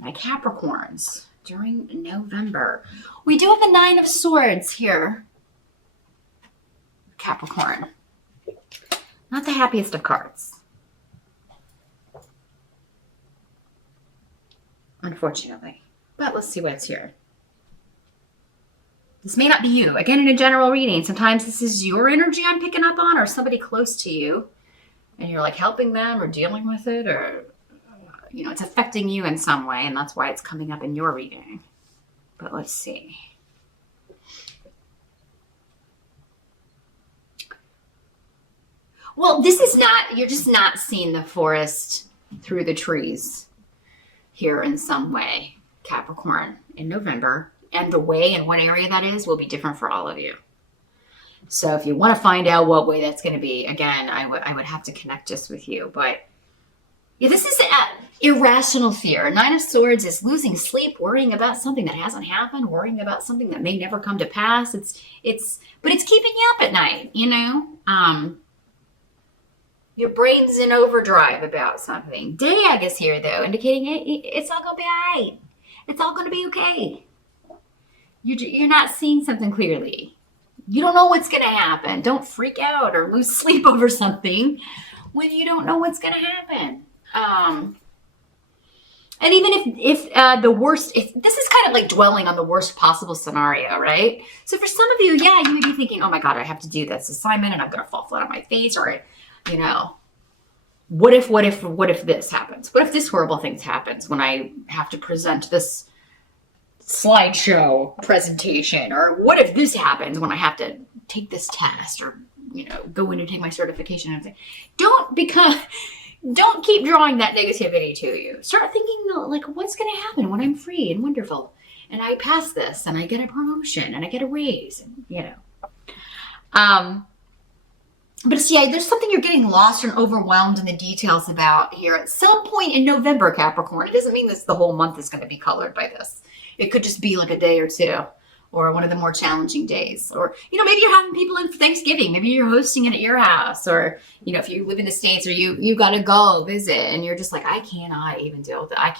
my Capricorns during November. We do have a 9 of Swords here. Capricorn. Not the happiest of cards. Unfortunately. But let's see what's here. This may not be you. Again, in a general reading, sometimes this is your energy I'm picking up on or somebody close to you. And you're like helping them or dealing with it or, you know, it's affecting you in some way. And that's why it's coming up in your reading. But let's see. Well, this is not, you're just not seeing the forest through the trees here in some way, Capricorn, in November. And the way and what area that is will be different for all of you. So if you want to find out what way that's going to be, again, I would have to connect just with you. But yeah, this is irrational fear. 9 of Swords is losing sleep, worrying about something that hasn't happened, worrying about something that may never come to pass. But it's keeping you up at night, you know? Your brain's in overdrive about something. Dag is here, though, indicating it's all going to be all right. It's all going to be okay. You're not seeing something clearly. You don't know what's going to happen. Don't freak out or lose sleep over something when you don't know what's going to happen. And even if the worst, this is kind of like dwelling on the worst possible scenario, right? So for some of you, yeah, you may be thinking, oh my God, I have to do this assignment and I'm going to fall flat on my face, or, you know, what if this happens? What if this horrible thing happens when I have to present this slideshow presentation? Or what if this happens when I have to take this test or, you know, go in and take my certification and say, don't keep drawing that negativity to you. Start thinking like, what's going to happen when I'm free and wonderful and I pass this and I get a promotion and I get a raise, and, you know. But it's, yeah, there's something you're getting lost and overwhelmed in the details about here at some point in November, Capricorn. It doesn't mean this the whole month is going to be colored by this. It could just be like a day or two, or one of the more challenging days. Or, you know, maybe you're having people in Thanksgiving. Maybe you're hosting it at your house. Or, you know, if you live in the States or you got to go visit and you're just like, I cannot even deal with it. I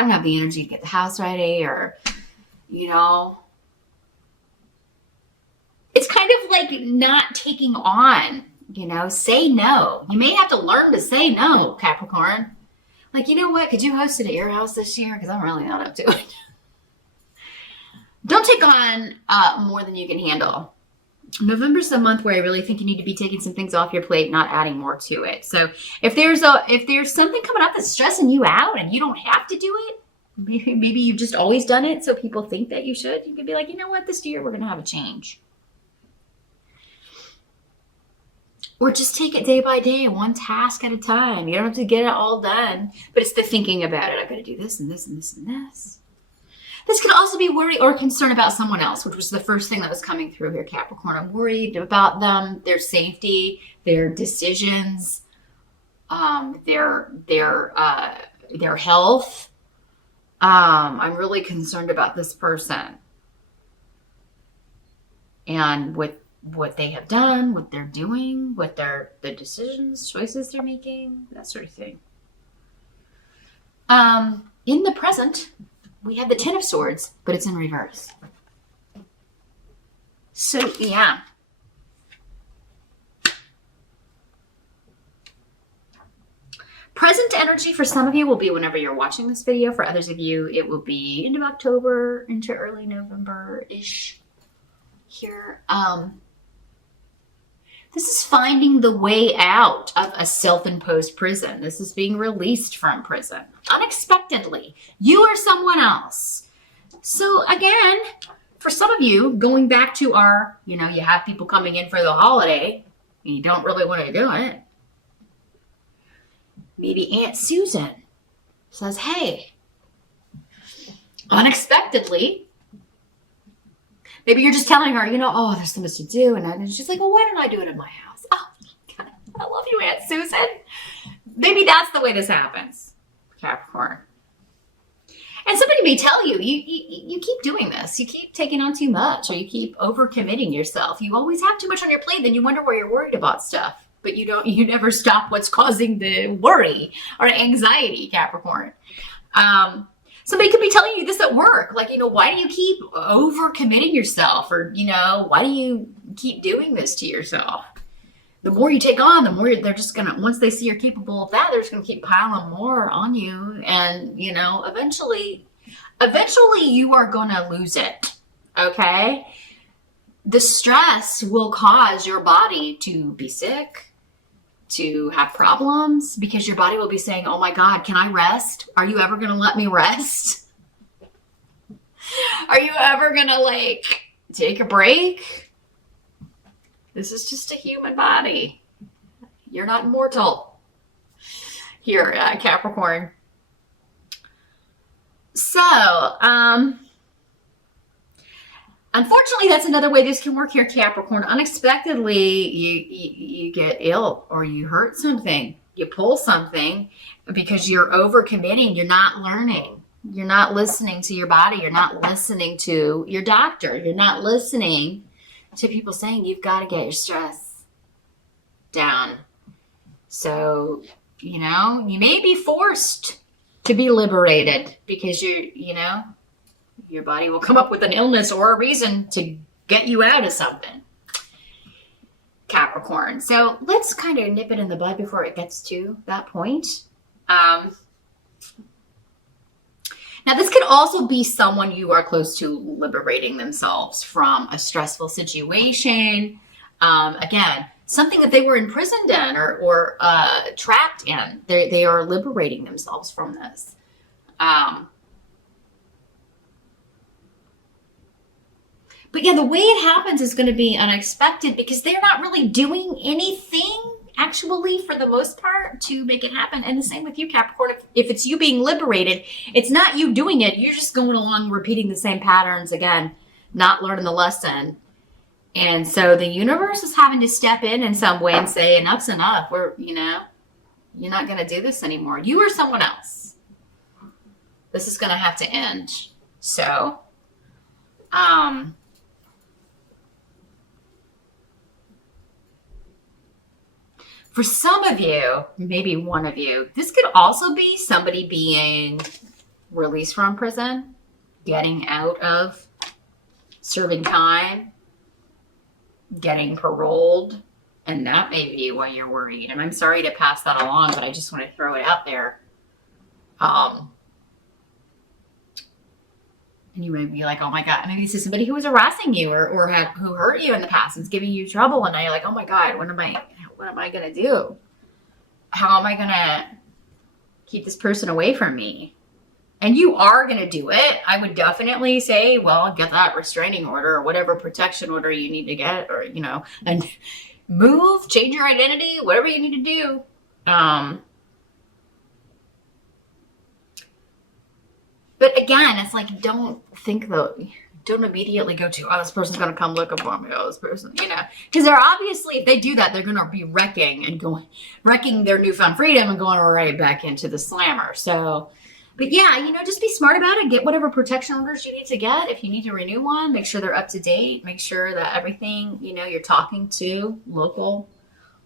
don't have the energy to get the house ready, or, you know. It's kind of like not taking on, you know, say no. You may have to learn to say no, Capricorn. Like, you know what? Could you host it at your house this year? Because I'm really not up to it. Don't take on more than you can handle. November's the month where I really think you need to be taking some things off your plate, not adding more to it. So if there's something coming up that's stressing you out and you don't have to do it, maybe you've just always done it so people think that you should, you could be like, you know what? This year we're going to have a change. Or just take it day by day, one task at a time. You don't have to get it all done, but it's the thinking about it. I've got to do this and this and this and this. This could also be worry or concern about someone else, which was the first thing that was coming through here, Capricorn. I'm worried about them, their safety, their decisions, their health. I'm really concerned about this person and what they have done, what they're doing, what the decisions, choices they're making, that sort of thing. In the present, we have the 10 of Swords, but it's in reverse. So, yeah. Present energy for some of you will be whenever you're watching this video. For others of you, it will be into October, into early November-ish here. This is finding the way out of a self-imposed prison. This is being released from prison unexpectedly. You or someone else. So again, for some of you, going back to our, you know, you have people coming in for the holiday and you don't really want to do it. Maybe Aunt Susan says, hey, unexpectedly, maybe you're just telling her, you know, oh, there's so much to do. And she's like, well, why don't I do it in my house? Oh, God, I love you, Aunt Susan. Maybe that's the way this happens, Capricorn. And somebody may tell you, you keep doing this. You keep taking on too much, or you keep overcommitting yourself. You always have too much on your plate. Then you wonder why you're worried about stuff. But you never stop what's causing the worry or anxiety, Capricorn. Somebody could be telling you this at work. Like, why do you keep overcommitting yourself? Or, why do you keep doing this to yourself? The more you take on, the more they're just going to, once they see you're capable of that, they're just going to keep piling more on you. And, eventually you are going to lose it. Okay? The stress will cause your body to be sick, to have problems, because your body will be saying, oh my God, can I rest? Are you ever going to let me rest? Are you ever going to take a break? This is just a human body. You're not immortal here, Capricorn. So, unfortunately, that's another way this can work here, Capricorn. Unexpectedly, you get ill or you hurt something. You pull something because you're overcommitting. You're not learning. You're not listening to your body. You're not listening to your doctor. You're not listening to people saying you've got to get your stress down. So, you may be forced to be liberated because your body will come up with an illness or a reason to get you out of something. Capricorn. So let's kind of nip it in the bud before it gets to that point. Now, this could also be someone you are close to liberating themselves from a stressful situation. Again, something that they were imprisoned in or trapped in. They are liberating themselves from this. But yeah, the way it happens is going to be unexpected because they're not really doing anything actually for the most part to make it happen. And the same with you, Capricorn. If it's you being liberated, it's not you doing it. You're just going along repeating the same patterns again, not learning the lesson. And so the universe is having to step in some way and say, enough's enough. You're not going to do this anymore. You or someone else. This is going to have to end. So, for some of you, maybe one of you, this could also be somebody being released from prison, getting out of serving time, getting paroled, and that may be why you're worried. And I'm sorry to pass that along, but I just want to throw it out there. And you may be like, oh my God, maybe this is somebody who was harassing you or who hurt you in the past and is giving you trouble. And now you're like, oh my God, what am I going to do? How am I going to keep this person away from me? And you are going to do it. I would definitely say, well, get that restraining order or whatever protection order you need to get, or, and move, change your identity, whatever you need to do. But again, it's like, don't immediately go to, oh, this person's going to come look for me. Oh, this person, because they're obviously, if they do that, they're going to be wrecking their newfound freedom and going right back into the slammer. So, but yeah, just be smart about it. Get whatever protection orders you need to get. If you need to renew one, make sure they're up to date. Make sure that everything, you're talking to local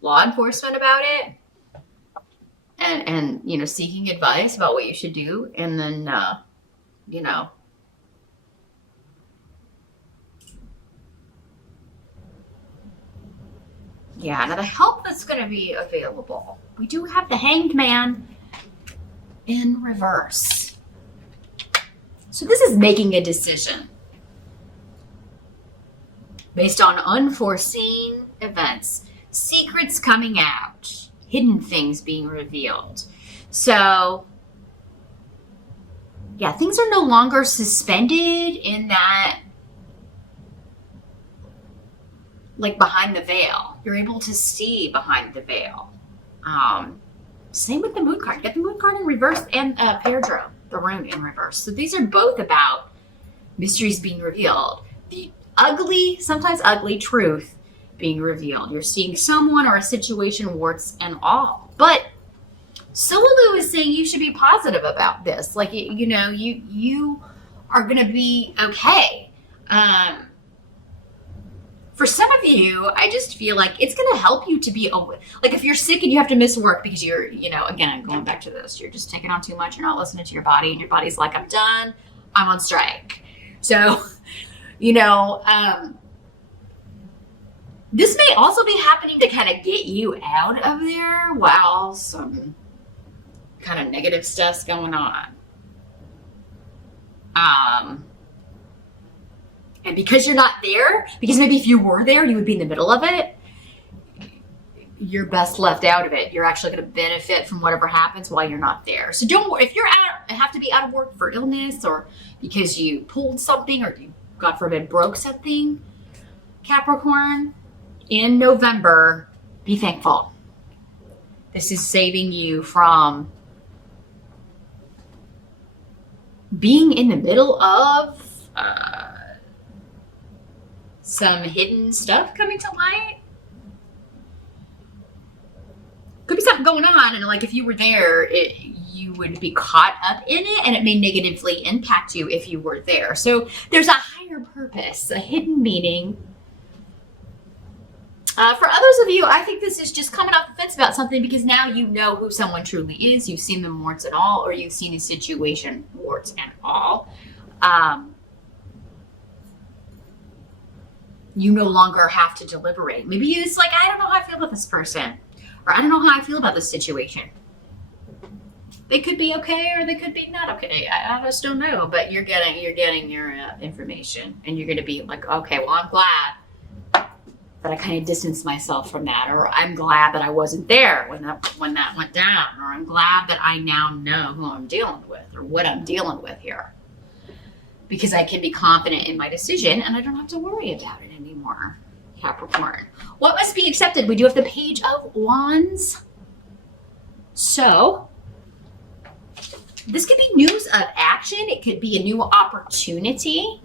law enforcement about it. And seeking advice about what you should do. And then, yeah, now the help that's going to be available. We do have the Hanged Man in reverse. So this is making a decision based on unforeseen events, secrets coming out, hidden things being revealed. So, yeah, things are no longer suspended in that, like behind the veil. You're able to see behind the veil. Same with the Moon card. Get the Moon card in reverse and Peridrome, the rune in reverse. So these are both about mysteries being revealed. The sometimes ugly truth being revealed. You're seeing someone or a situation, warts and all. But Sulu is saying you should be positive about this. Like, you are going to be okay. For some of you, I just feel like it's going to help you to be aware. Like if you're sick and you have to miss work because you're, again, going back to this, you're just taking on too much. You're not listening to your body, and your body's like, I'm done. I'm on strike. So, this may also be happening to kind of get you out of there while some kind of negative stuff's going on. And because you're not there, because maybe if you were there, you would be in the middle of it, you're best left out of it. You're actually going to benefit from whatever happens while you're not there. So don't worry. If you're have to be out of work for illness or because you pulled something or you, God forbid, broke something, Capricorn, in November, be thankful. This is saving you from being in the middle of some hidden stuff coming to light. Could be something going on, and like if you were there, you would be caught up in it, and it may negatively impact you if you were there. So there's a higher purpose, a hidden meaning. For others of you, I think this is just coming off the fence about something because now you know who someone truly is. You've seen them warts and all, or you've seen the situation warts and all. You no longer have to deliberate. Maybe it's like, I don't know how I feel about this person, or I don't know how I feel about this situation. They could be okay, or they could be not okay. I just don't know. But you're getting your information, and you're going to be like, okay, well, I'm glad that I kind of distanced myself from that, or I'm glad that I wasn't there when that went down, or I'm glad that I now know who I'm dealing with or what I'm dealing with here, because I can be confident in my decision and I don't have to worry about it anymore. Capricorn, what must be accepted? We do have the Page of Wands. So this could be news of action. It could be a new opportunity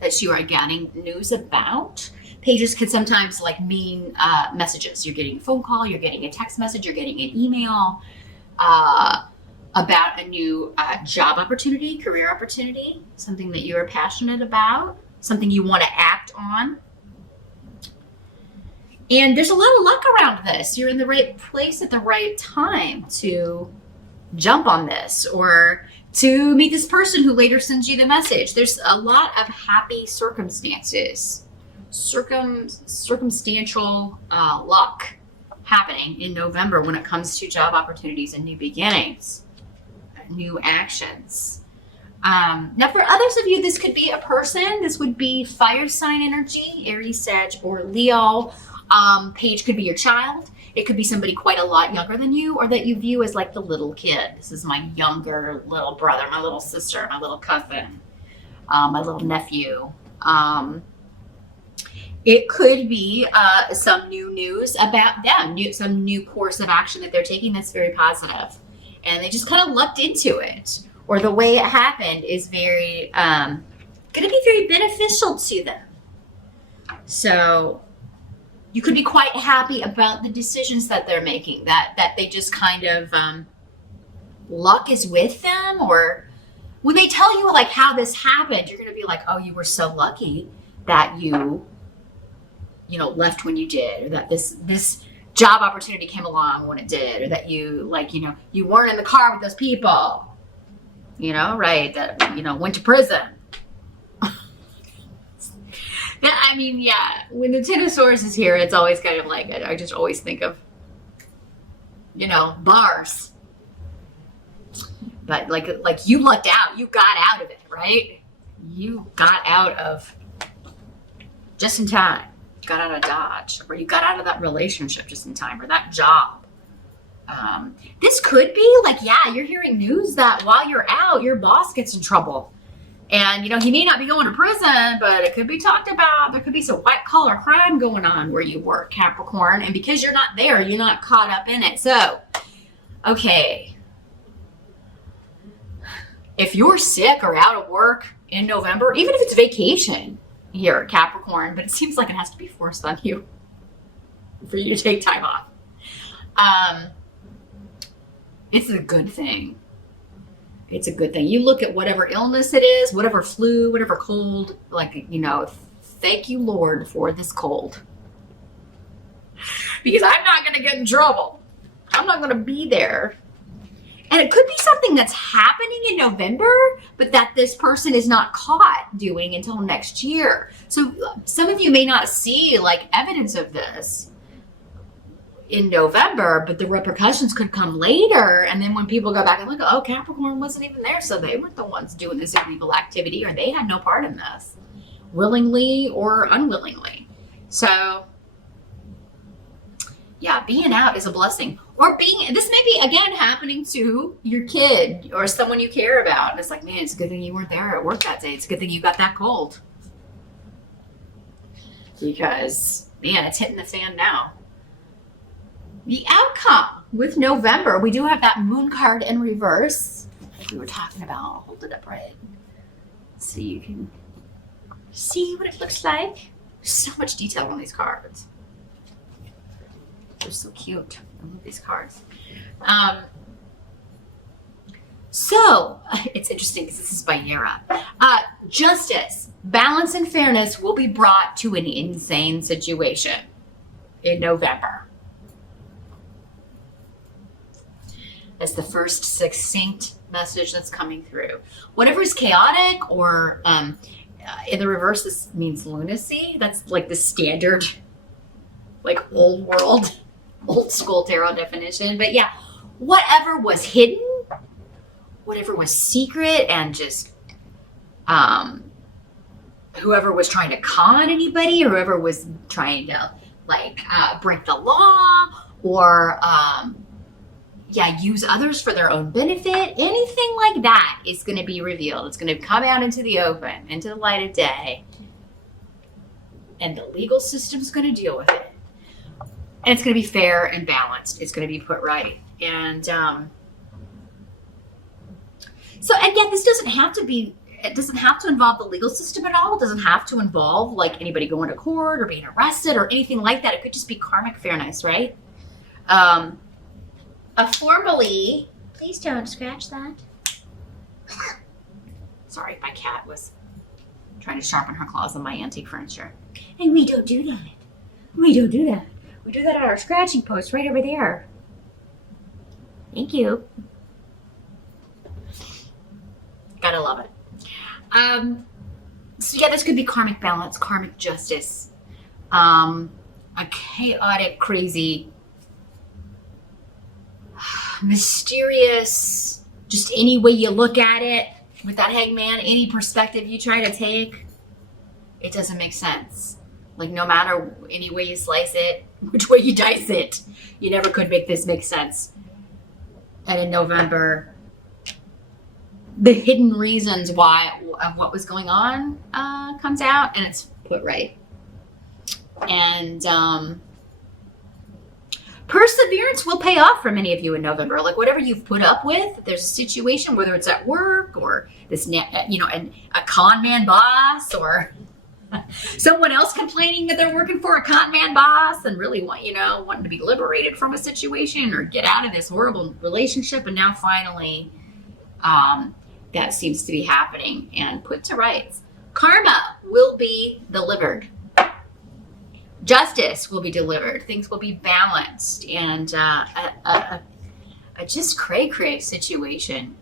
that you are getting news about. Pages could sometimes mean messages. You're getting a phone call, you're getting a text message, you're getting an email about a new job opportunity, career opportunity, something that you're passionate about, something you want to act on. And there's a lot of luck around this. You're in the right place at the right time to jump on this or to meet this person who later sends you the message. There's a lot of happy circumstances. Circumstantial luck happening in November when it comes to job opportunities and new beginnings, new actions. Now for others of you, this could be a person. This would be fire sign energy, Aries, Sag, or Leo. Page could be your child. It could be somebody quite a lot younger than you, or that you view as like the little kid. This is my younger little brother, my little sister, my little cousin, my little nephew. It could be some new news about them, some new course of action that they're taking that's very positive. And they just kind of lucked into it. Or the way it happened is very, going to be very beneficial to them. So you could be quite happy about the decisions that they're making, that they just kind of, luck is with them. Or when they tell you how this happened, you're going to be like, oh, you were so lucky that you left when you did, or that this job opportunity came along when it did, or that you you weren't in the car with those people, right? That, went to prison. When the Ten of Swords is here, it's always kind of I just always think of, bars. But like you lucked out, you got out of it, right? You got out of just in time. Got out of Dodge, or you got out of that relationship just in time, or that job. This could be you're hearing news that while you're out, your boss gets in trouble. And, he may not be going to prison, but it could be talked about. There could be some white collar crime going on where you work, Capricorn. And because you're not there, you're not caught up in it. So, okay. If you're sick or out of work in November, even if it's vacation here, Capricorn, but it seems like it has to be forced on you for you to take time off. It's a good thing. It's a good thing. You look at whatever illness it is, whatever flu, whatever cold, thank you, Lord, for this cold. Because I'm not going to get in trouble. I'm not going to be there. And it could be something that's happening in November, but that this person is not caught doing until next year. So some of you may not see like evidence of this in November, but the repercussions could come later. And then when people go back and look, oh, Capricorn wasn't even there, so they weren't the ones doing this illegal activity, or they had no part in this, willingly or unwillingly. So yeah, being out is a blessing. Or this may be, again, happening to your kid or someone you care about. And it's like, man, it's a good thing you weren't there at work that day. It's a good thing you got that cold. Because, man, it's hitting the fan now. The outcome with November, we do have that moon card in reverse, like we were talking about. I'll hold it up right so you can see what it looks like. There's so much detail on these cards. They're so cute. I love these cards. So it's interesting because this is by Yara. Justice, balance, and fairness will be brought to an insane situation in November. That's the first succinct message that's coming through. Whatever is chaotic or in the reverse, this means lunacy. That's like the standard, like old world, old school tarot definition. But yeah, whatever was hidden, whatever was secret, and just whoever was trying to con anybody, or whoever was trying to like break the law, or use others for their own benefit, anything like that is going to be revealed. It's going to come out into the open, into the light of day, and the legal system's going to deal with it. And it's going to be fair and balanced. It's going to be put right. And so again, this doesn't have to be, it doesn't have to involve the legal system at all. It doesn't have to involve like anybody going to court or being arrested or anything like that. It could just be karmic fairness, right? Formally, please don't scratch that. Sorry, my cat was trying to sharpen her claws on my antique furniture. And we don't do that. We don't do that. We do that at our scratching post right over there. Thank you. Gotta love it. So yeah, this could be karmic balance, karmic justice, a chaotic, crazy, mysterious, just any way you look at it with that hangman, any perspective you try to take, it doesn't make sense. Like no matter any way you slice it, which way you dice it, you never could make this make sense. And in November, the hidden reasons why of what was going on comes out, and it's put right. And perseverance will pay off for many of you in November. Like whatever you've put up with, there's a situation, whether it's at work or this, a con man boss, or someone else complaining that they're working for a con man boss and really wanting to be liberated from a situation or get out of this horrible relationship. And now finally, that seems to be happening and put to rights. Karma will be delivered. Justice will be delivered. Things will be balanced, and a just cray-cray situation